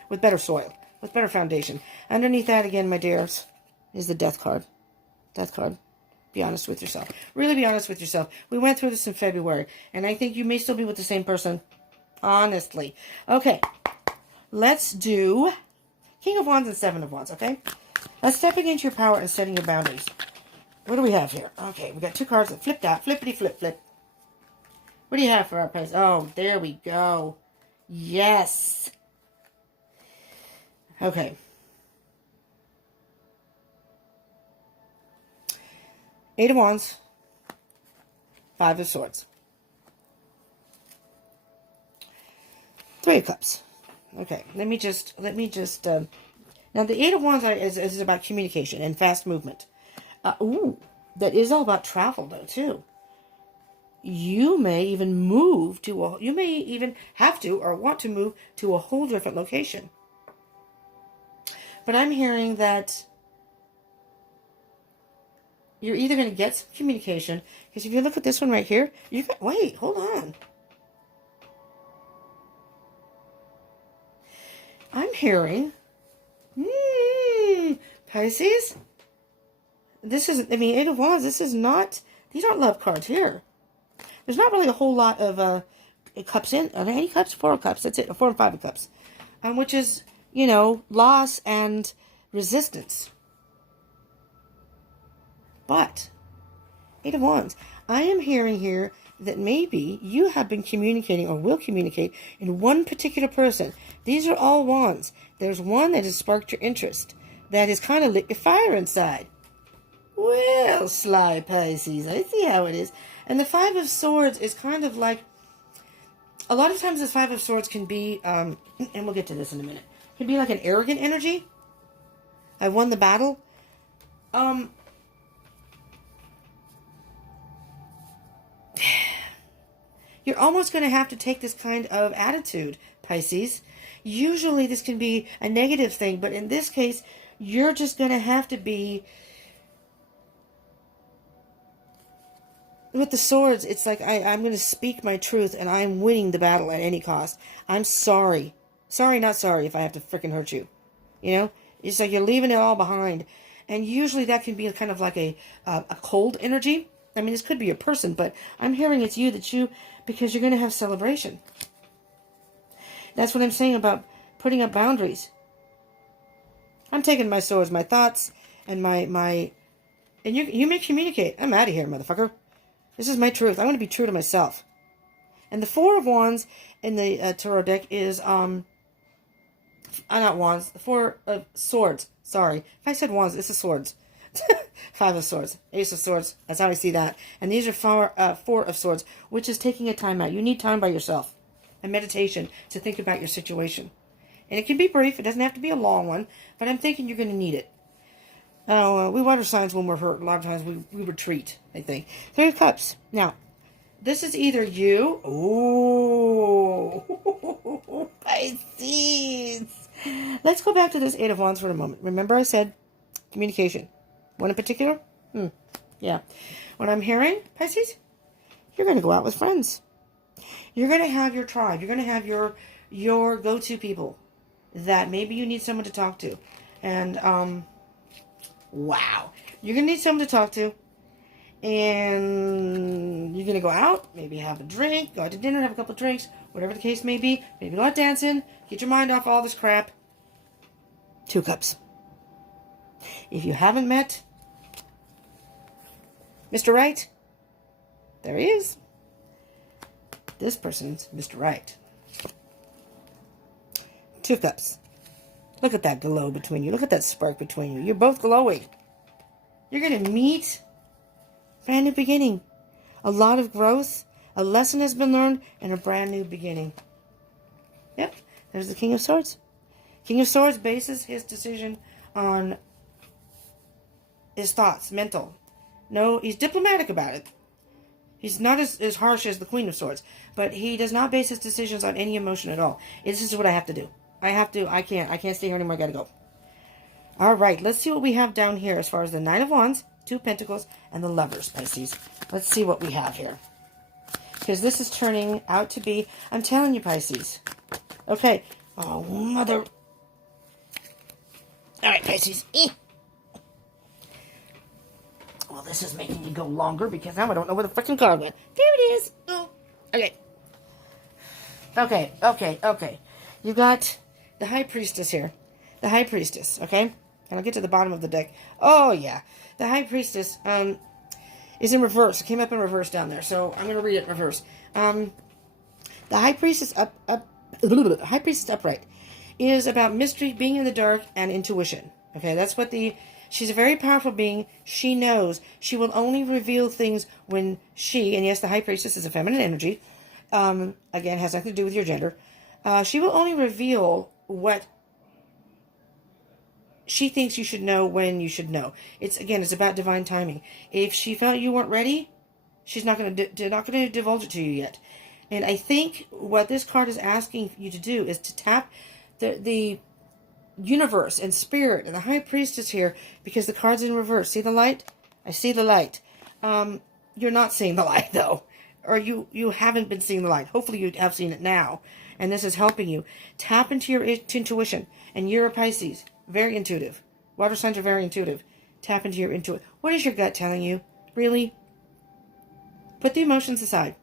With better soil. With better foundation. Underneath that, again, my dears, is the death card. Death card. Be honest with yourself. Really be honest with yourself. We went through this in February, and I think you may still be with the same person. Honestly. Okay. Let's do King of Wands and Seven of Wands, okay? That's stepping into your power and setting your boundaries. What do we have here? Okay, we got two cards that flipped out. Flippity flip flip. What do you have for our prize? Oh, there we go. Yes. Okay. Eight of Wands. Five of Swords. Three of Cups. Okay, let me just, now the Eight of Wands is about communication and fast movement. That is all about travel though, too. You may even you may even have to or want to move to a whole different location. But I'm hearing that you're either going to get some communication, because if you look at this one right here, wait, hold on. I'm hearing, Pisces, Eight of Wands, these aren't love cards here. There's not really a whole lot of cups in. Are there any cups? Four of Cups, that's it, 4 and 5 of Cups. Which is, loss and resistance. But, Eight of Wands, I am hearing here that maybe you have been communicating or will communicate in one particular person. These are all wands. There's one that has sparked your interest, that has kind of lit your fire inside. Well, sly Pisces, I see how it is. And the Five of Swords is kind of like, a lot of times the Five of Swords can be, and we'll get to this in a minute, can be like an arrogant energy. I won the battle. You're almost going to have to take this kind of attitude, Pisces. Usually this can be a negative thing, but in this case, you're just going to have to be... With the swords, it's like I'm going to speak my truth, and I'm winning the battle at any cost. I'm sorry. Sorry, not sorry if I have to frickin' hurt you. It's like you're leaving it all behind. And usually that can be kind of like a cold energy. I mean, this could be a person, but I'm hearing it's you because you're going to have celebration. That's what I'm saying about putting up boundaries. I'm taking my swords, my thoughts, and and you may communicate. I'm out of here, motherfucker. This is my truth. I'm going to be true to myself. And the Four of Wands in the tarot deck is, not wands, the Four of Swords. Sorry. If I said wands, this is swords. Five of Swords, Ace of Swords. That's how I see that. And these are Four of Swords, which is taking a time out. You need time by yourself. A meditation to think about your situation. And it can be brief. It doesn't have to be a long one. But I'm thinking you're going to need it. We water signs when we're hurt. A lot of times we retreat, I think. Three of Cups. Now, this is either you... Ooh. Pisces. Let's go back to this Eight of Wands for a moment. Remember I said communication. One in particular? Yeah. What I'm hearing, Pisces, you're going to go out with friends. You're going to have your tribe. You're going to have your go-to people that maybe you need someone to talk to. And, wow. You're going to need someone to talk to. and you're going to go out, maybe have a drink, go out to dinner, have a couple of drinks, whatever the case may be. Maybe go out dancing, get your mind off all this crap. 2 cups. If you haven't met Mr. Right, there he is. This person's Mr. Right. 2 cups. Look at that glow between you. Look at that spark between you. You're both glowing. You're going to meet. Brand new beginning. A lot of growth. A lesson has been learned. And a brand new beginning. Yep. There's the King of Swords. King of Swords bases his decision on his thoughts. Mental. No, he's diplomatic about it. He's not as harsh as the Queen of Swords. But he does not base his decisions on any emotion at all. This is what I have to do. I can't stay here anymore. I gotta go. Alright, let's see what we have down here as far as the Nine of Wands, 2 Pentacles, and the Lovers, Pisces. Let's see what we have here. Because this is turning out to be, I'm telling you, Pisces. Okay. Oh, mother. Alright, Pisces. Well, this is making me go longer because now I don't know where the freaking card went. There it is. Oh. Okay. You got the High Priestess here. The High Priestess, okay? And I'll get to the bottom of the deck. Oh, yeah. The High Priestess is in reverse. It came up in reverse down there, so I'm going to read it in reverse. The High Priestess High Priestess upright is about mystery, being in the dark, and intuition. Okay, that's what she's a very powerful being. She knows. She will only reveal things when and yes, the High Priestess is a feminine energy. Again, has nothing to do with your gender. She will only reveal what she thinks you should know when you should know. It's about divine timing. If she felt you weren't ready, she's not going to divulge it to you yet. And I think what this card is asking you to do is to tap the universe and spirit and the High Priestess here, because the card's in reverse. See the light? I see the light. You're not seeing the light though, or you haven't been seeing the light. Hopefully you have seen it now, and this is helping you tap into your intuition. And you're a Pisces, very intuitive. Water signs are very intuitive. Tap into your intuition. What is your gut telling you? Really? Put the emotions aside.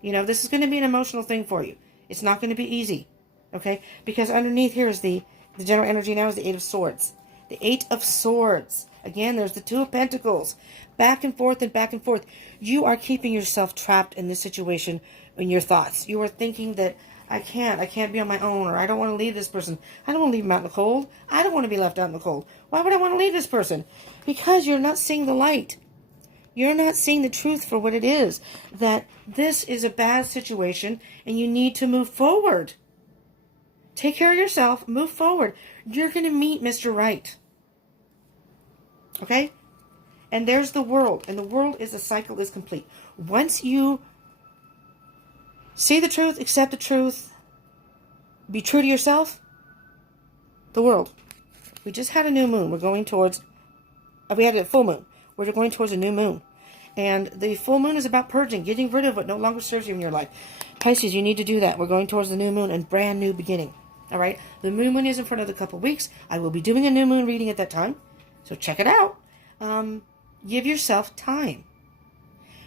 You know, this is going to be an emotional thing for you. It's not going to be easy. Okay? Because underneath here is the general energy now is the 8 of Swords. The 8 of Swords. Again, there's the 2 of Pentacles. Back and forth and back and forth. You are keeping yourself trapped in this situation in your thoughts. You are thinking that I can't be on my own, or I don't want to leave this person. I don't want to leave him out in the cold. I don't want to be left out in the cold. Why would I want to leave this person? Because you're not seeing the light. You're not seeing the truth for what it is. That this is a bad situation and you need to move forward. Take care of yourself. Move forward. You're going to meet Mr. Right. Okay? And there's the world. And the world is the cycle is complete. Once you see the truth, accept the truth, be true to yourself, the world. We just had a new moon. We're going towards, we had a full moon. We're going towards a new moon. And the full moon is about purging, getting rid of what no longer serves you in your life. Pisces, you need to do that. We're going towards the new moon and brand new beginning. All right? The new moon is in front of a couple weeks. I will be doing a new moon reading at that time. So check it out. Give yourself time.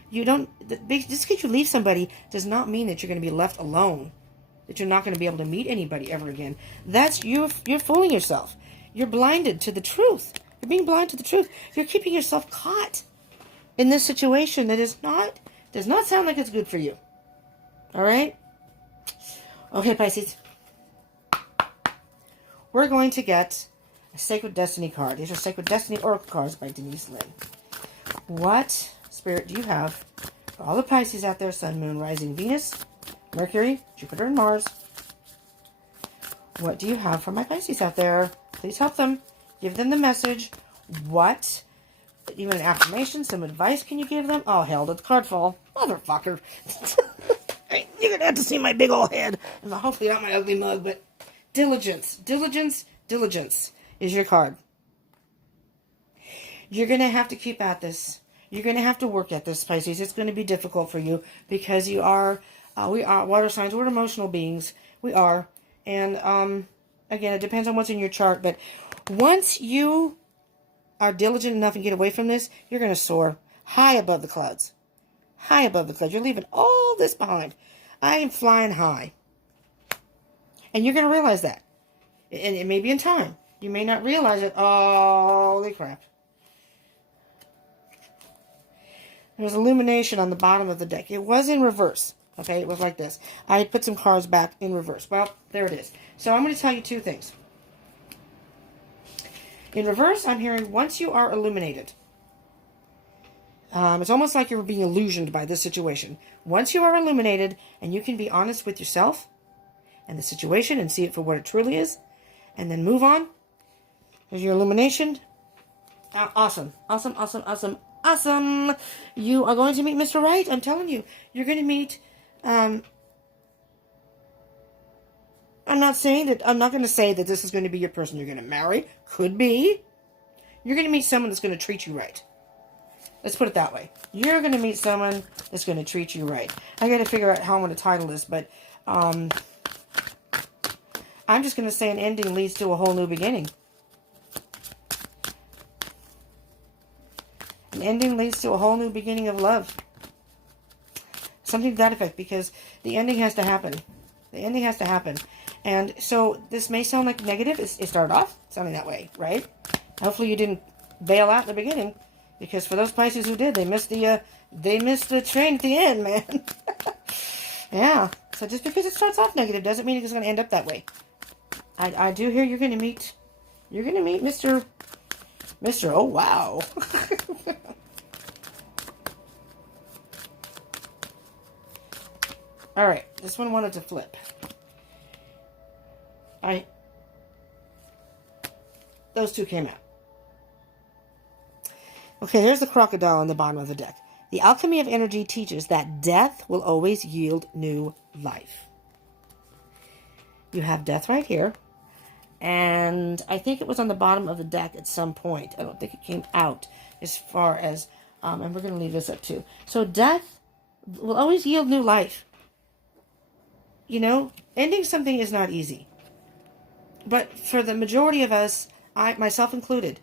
You don't, just because you leave somebody does not mean that you're going to be left alone. That you're not going to be able to meet anybody ever again. That's, you're fooling yourself. You're blinded to the truth. You're being blind to the truth. You're keeping yourself caught in this situation that does not sound like it's good for you. All right? Okay, Pisces. We're going to get a Sacred Destiny card. These are Sacred Destiny Oracle cards by Denise Lynn. What spirit do you have for all the Pisces out there? Sun, Moon, Rising, Venus, Mercury, Jupiter, and Mars. What do you have for my Pisces out there? Please help them. Give them the message. What? Even an affirmation, some advice can you give them? Oh, hell, did the card fall? Motherfucker. You're going to have to see my big old head. And hopefully not my ugly mug, but diligence. Diligence. Diligence is your card. You're going to have to keep at this. You're going to have to work at this, Pisces. It's going to be difficult for you because we are water signs. We're emotional beings. We are. And, again, it depends on what's in your chart. But once you are diligent enough and get away from this, you're going to soar. high above the clouds. High above the clouds. You're leaving all this behind. I am flying high. And you're going to realize that. And it may be in time. You may not realize it. Holy crap. There's illumination on the bottom of the deck. It was in reverse. Okay, it was like this. I put some cards back in reverse. Well, there it is. So I'm going to tell you two things. In reverse, I'm hearing once you are illuminated. It's almost like you're being illusioned by this situation. Once you are illuminated and you can be honest with yourself and the situation and see it for what it truly is, and then move on. There's your illumination. Awesome. Awesome, awesome, awesome, awesome. You are going to meet Mr. Right. I'm telling you. You're going to meet... I'm not going to say that this is going to be your person you're going to marry. Could be. You're going to meet someone that's going to treat you right. Let's put it that way. You're going to meet someone that's going to treat you right. I got to figure out how I'm going to title this, but I'm just going to say an ending leads to a whole new beginning. An ending leads to a whole new beginning of love. Something to that effect, because the ending has to happen. The ending has to happen. And so this may sound like negative. It started off sounding that way, right? Hopefully you didn't bail out in the beginning, because for those Pisces who did, they missed the train at the end, man. Yeah. So just because it starts off negative doesn't mean it's going to end up that way. I do hear you're going to meet Mr. Oh wow. All right, this one wanted to flip. Those two came out. Okay, there's the crocodile on the bottom of the deck. The alchemy of energy teaches that death will always yield new life. You have death right here. And I think it was on the bottom of the deck at some point. I don't think it came out as far as... and we're going to leave this up too. So death will always yield new life. You know, ending something is not easy. But for the majority of us, myself included,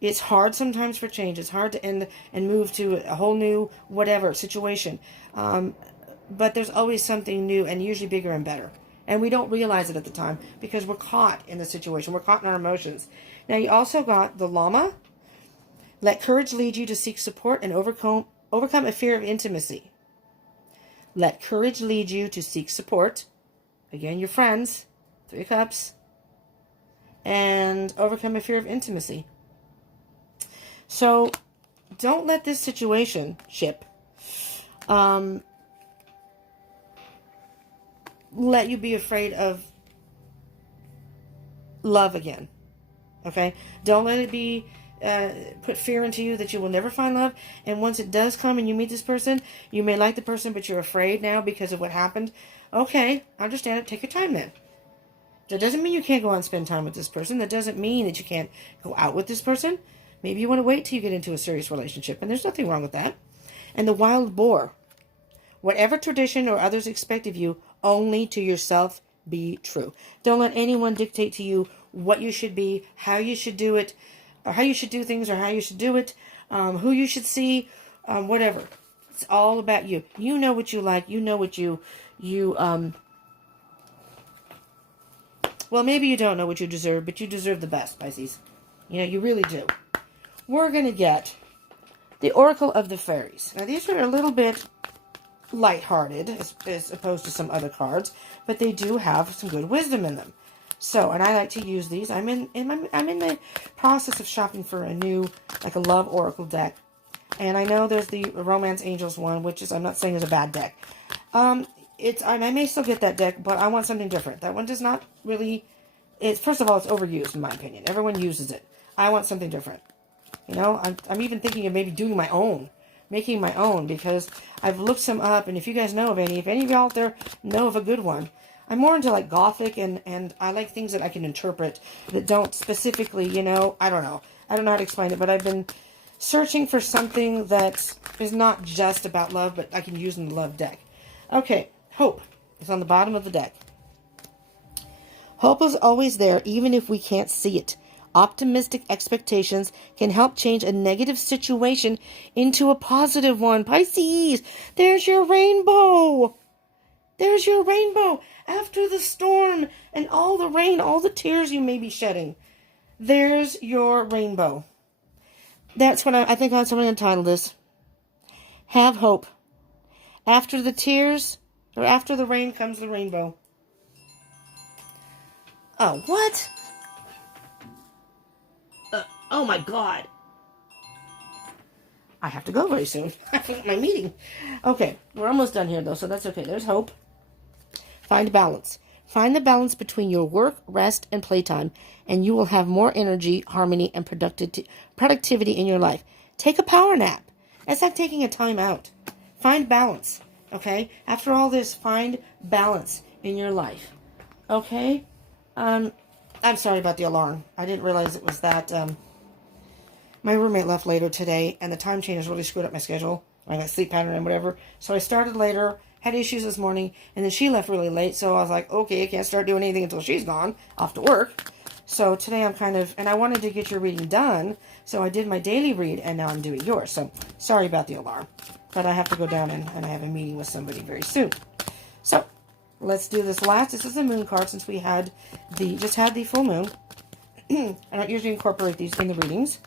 it's hard sometimes for change. It's hard to end and move to a whole new whatever situation. But there's always something new and usually bigger and better. And we don't realize it at the time because we're caught in the situation. We're caught in our emotions. Now, you also got the llama. Let courage lead you to seek support and overcome a fear of intimacy. Let courage lead you to seek support. Again, your friends. 3 of Cups. And overcome a fear of intimacy. So, don't let this situation, let you be afraid of love again. Okay? Don't let it be put fear into you that you will never find love. And once it does come and you meet this person, you may like the person, but you're afraid now because of what happened. Okay, understand it. Take your time then. That doesn't mean you can't go out and spend time with this person. That doesn't mean that you can't go out with this person. Maybe you want to wait till you get into a serious relationship, and there's nothing wrong with that. And the wild boar. Whatever tradition or others expect of you, only to yourself be true. Don't let anyone dictate to you what you should be, how you should do it, or how you should do things, or how you should do it, who you should see, whatever. It's all about you. You know what you like. You know what well, maybe you don't know what you deserve, but you deserve the best, Pisces. You know, you really do. We're going to get the Oracle of the Fairies. Now, these are a little bit lighthearted as opposed to some other cards, but they do have some good wisdom in them. So, and I like to use these. I'm in the process of shopping for a new, like a love oracle deck. And I know there's the Romance Angels one, which is, I'm not saying is a bad deck. I may still get that deck, but I want something different. That one does not really, first of all, it's overused in my opinion. Everyone uses it. I want something different. You know, I'm even thinking of maybe doing my own, making my own, because I've looked some up, and if you guys know of any, if any of y'all out there know of a good one, I'm more into like gothic, and I like things that I can interpret that don't specifically, you know, I don't know how to explain it, but I've been searching for something that is not just about love, but I can use in the love deck. Okay, hope is on the bottom of the deck. Hope is always there, even if we can't see it. Optimistic expectations can help change a negative situation into a positive one. Pisces, there's your rainbow. There's your rainbow. After the storm and all the rain, all the tears you may be shedding, there's your rainbow. That's what I think that's what I'm going to title this. Have hope. After the tears, or after the rain comes the rainbow. Oh, what? Oh my God. I have to go very soon. I forgot my meeting. Okay, we're almost done here though, so that's okay. There's hope. Find balance. Find the balance between your work, rest, and playtime, and you will have more energy, harmony, and productivity in your life. Take a power nap. It's like taking a time out. Find balance, okay? After all this, find balance in your life, okay? I'm sorry about the alarm. I didn't realize it was that. My roommate left later today, and the time change has really screwed up my schedule, my sleep pattern and whatever. So I started later, had issues this morning, and then she left really late, so I was like, okay, I can't start doing anything until she's gone, off to work. So today I'm and I wanted to get your reading done, so I did my daily read, and now I'm doing yours. So sorry about the alarm, but I have to go down and I have a meeting with somebody very soon. So let's do this last. This is a moon card since we had just had the full moon. I don't usually incorporate these in the readings,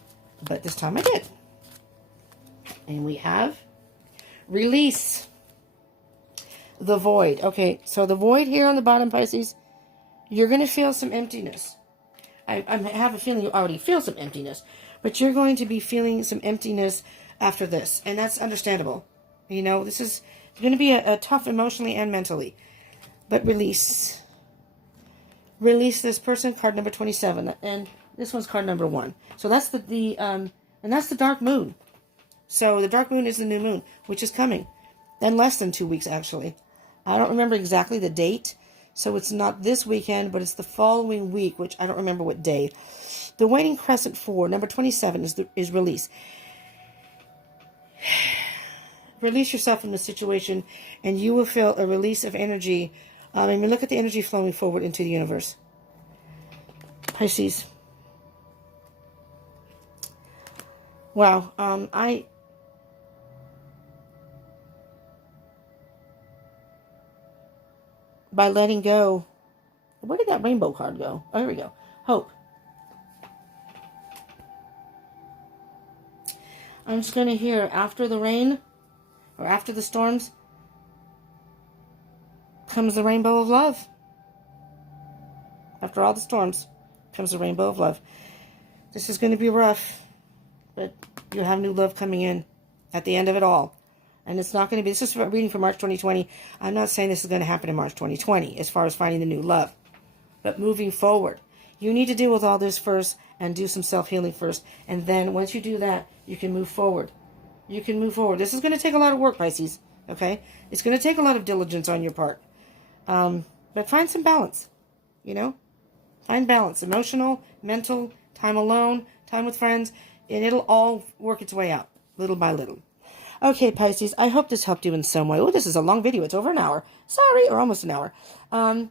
but this time I did. And we have release. The void. Okay, so the void here on the bottom, Pisces, you're going to feel some emptiness. I have a feeling you already feel some emptiness, but you're going to be feeling some emptiness after this, and that's understandable. You know, this is going to be a tough emotionally and mentally, but release. Release this person, card number 27, and this one's card number 1. So that's and that's the dark moon. So the dark moon is the new moon, which is coming in less than 2 weeks, actually. I don't remember exactly the date, so it's not this weekend, but it's the following week, which I don't remember what day. The waning crescent 4, number 27, is release. Release yourself from the situation, and you will feel a release of energy. I mean, look at the energy flowing forward into the universe. Pisces. Wow. By letting go. Where did that rainbow card go? Oh, here we go. Hope. I'm just going to hear after the rain or after the storms comes the rainbow of love. After all the storms comes the rainbow of love. This is going to be rough, but you have new love coming in at the end of it all. And it's not going to be, this is a reading for March 2020. I'm not saying this is going to happen in March 2020 as far as finding the new love. But moving forward, you need to deal with all this first and do some self-healing first. And then once you do that, you can move forward. You can move forward. This is going to take a lot of work, Pisces. Okay? It's going to take a lot of diligence on your part. But find some balance. You know? Find balance. Emotional, mental, time alone, time with friends. And it'll all work its way out, little by little. Okay, Pisces, I hope this helped you in some way. Oh, this is a long video. It's over an hour. Sorry, or almost an hour. I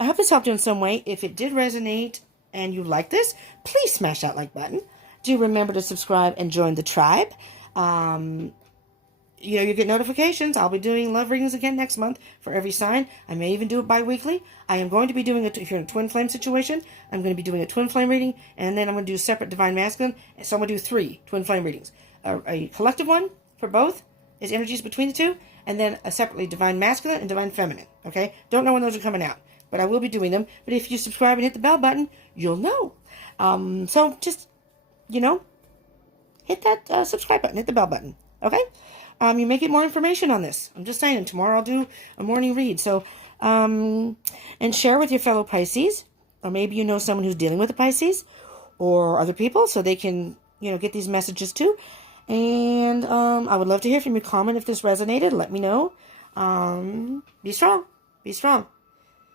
hope this helped you in some way. If it did resonate and you like this, please smash that like button. Do remember to subscribe and join the tribe. You get notifications. I'll be doing love readings again next month for every sign. I may even do it bi-weekly. I am going to be doing it if you're in a twin flame situation. I'm going to be doing a twin flame reading, and then I'm going to do a separate divine masculine. So I'm going to do 3 twin flame readings. A collective one for both is energies between the two, and then a separately divine masculine and divine feminine. Okay? Don't know when those are coming out, but I will be doing them. But if you subscribe and hit the bell button, you'll know. So just, hit that subscribe button, hit the bell button. Okay? You may get more information on this. I'm just saying, tomorrow I'll do a morning read. So, and share with your fellow Pisces, or maybe you know someone who's dealing with a Pisces, or other people, so they can, get these messages too. And I would love to hear from you. Comment if this resonated. Let me know. Be strong. Be strong.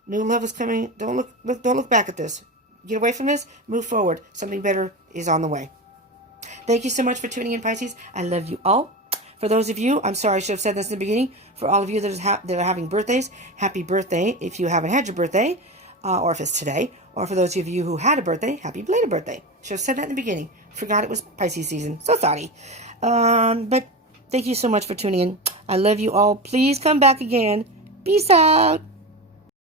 New love is coming. Don't look back at this. Get away from this. Move forward. Something better is on the way. Thank you so much for tuning in, Pisces. I love you all. For those of you, I'm sorry I should have said this in the beginning. For all of you that are having birthdays, happy birthday if you haven't had your birthday. or if it's today. Or for those of you who had a birthday, happy belated birthday. Should have said that in the beginning. Forgot it was Pisces season. So sorry. But thank you so much for tuning in. I love you all. Please come back again. Peace out.